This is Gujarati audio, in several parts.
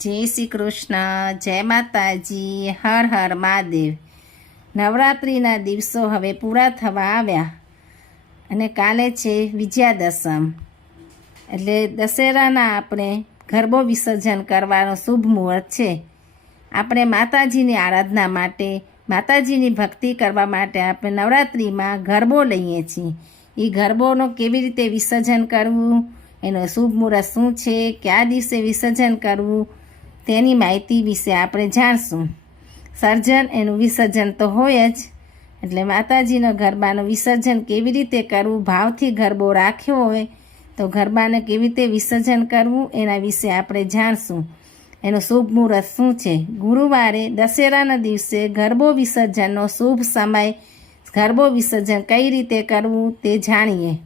જય શ્રી કૃષ્ણ, જય માતાજી, હર હર મહાદેવ. નવરાત્રિના દિવસો હવે પૂરા થવા આવ્યા અને કાલે છે વિજયાદશમ. એટલે દશેરાના આપણે ગરબો વિસર્જન કરવાનો શુભ મુહૂર્ત છે. આપણે માતાજીની આરાધના માટે, માતાજીની ભક્તિ કરવા માટે આપણે નવરાત્રિમાં ગરબો લઈએ છીએ. એ ગરબોનો કેવી રીતે વિસર્જન કરવું, એનો શુભ મુહૂર્ત શું છે, કયા દિવસે વિસર્જન કરવું તેની માહિતી વિશે આપણે જાણશું. સર્જન એનું વિસર્જન તો હોય જ. એટલે માતાજીનો ગરબાનું વિસર્જન કેવી રીતે કરવું, ભાવથી ગરબો રાખ્યો હોય, તો ગરબાને કેવી રીતે વિસર્જન કરવું એના વિશે આપણે જાણશું. એનો શુભ મુહૂર્ત શું છે? ગુરુવારે દશેરાના દિવસે ગરબો વિસર્જનનો શુભ સમય, ગરબો વિસર્જન કઈ રીતે કરવું તે જાણીએ.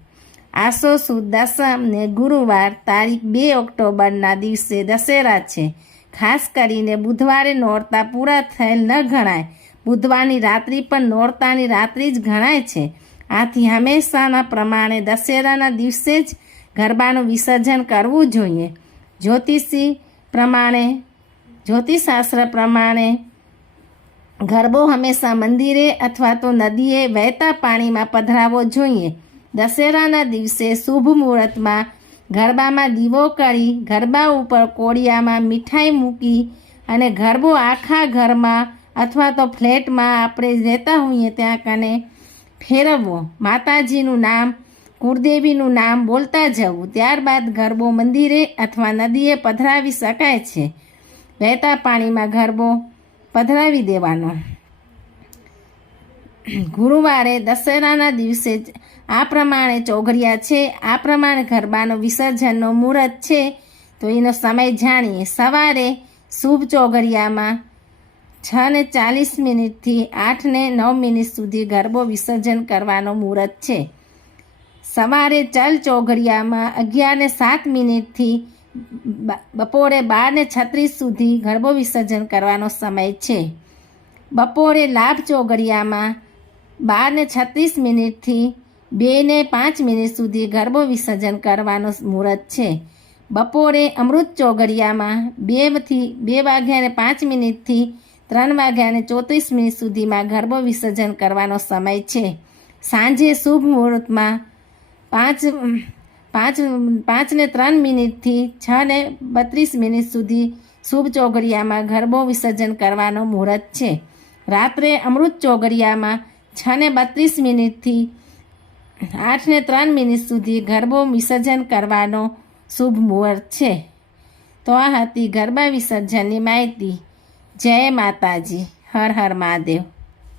આસો સુદ દસમ ને ગુરુવાર તારીખ બે ઓક્ટોબરના દિવસે દશેરા છે. ખાસ કરીને બુધવારે નોરતા પૂરા થયેલ ન ગણાય. બુધવારની રાત્રિ પણ નોરતાની રાત્રિ જ ગણાય છે. આથી હંમેશાના પ્રમાણે દશેરાના દિવસે જ ગરબાનું વિસર્જન કરવું જોઈએ. જ્યોતિષી પ્રમાણે, જ્યોતિષશાસ્ત્ર પ્રમાણે ગરબો હંમેશા મંદિરે અથવા તો નદીએ વહેતા પાણીમાં પધરાવવો જોઈએ. દશેરાના દિવસે શુભ મુહૂર્તમાં ગરબામાં દીવો કરી, ગરબા ઉપર કોળિયામાં મીઠાઈ મૂકી અને ગરબો આખા ઘરમાં અથવા તો ફ્લેટમાં આપણે રહેતા હોઈએ ત્યાં કને ફેરવવો. માતાજીનું નામ, કુળદેવીનું નામ બોલતા જવું. ત્યારબાદ ગરબો મંદિરે અથવા નદીએ પધરાવી શકાય છે. વહેતા પાણીમાં ગરબો પધરાવી દેવાનો. ગુરુવારે દશેરાના દિવસે આ પ્રમાણે ચોઘડિયા છે. આ પ્રમાણે ગરબાનો વિસર્જનનો મુહૂર્ત છે. તો એનો સમય જાણીએ. સવારે શુભ ચોઘડિયામાં છ ને ચાલીસ મિનિટથી આઠ ને નવ મિનિટ સુધી ગરબો વિસર્જન કરવાનો મુહૂર્ત છે. સવારે ચલ ચોઘડિયામાં અગિયાર ને સાત મિનિટથી બપોરે બાર ને છત્રીસ સુધી ગરબો વિસર્જન કરવાનો સમય છે. બપોરે લાભ ચોઘડિયામાં બાર ને છત્રીસ મિનિટથી બે ને પાંચ મિનિટ સુધી ગરબો વિસર્જન કરવાનો મુહૂર્ત છે. બપોરે અમૃત ચોગડિયામાં બેથી બે વાગ્યાને પાંચ મિનિટથી ત્રણ વાગ્યાને ચોત્રીસ મિનિટ સુધીમાં ગરબો વિસર્જન કરવાનો સમય છે. સાંજે શુભ મુહૂર્તમાં પાંચ પાંચ પાંચને ત્રણ મિનિટથી છ ને બત્રીસ મિનિટ સુધી શુભ ચોગડિયામાં ગરબો વિસર્જન કરવાનો મુહૂર્ત છે. રાત્રે અમૃત ચોઘડિયામાં છ ને બત્રીસ મિનિટથી આઠ ને ત્રણ મિનિટ સુધી ગરબો વિસર્જન કરવાનો શુભ મુહૂર્ત છે. તો આ હતી ગરબા વિસર્જનની માહિતી. જય માતાજી. હર હર મહાદેવ.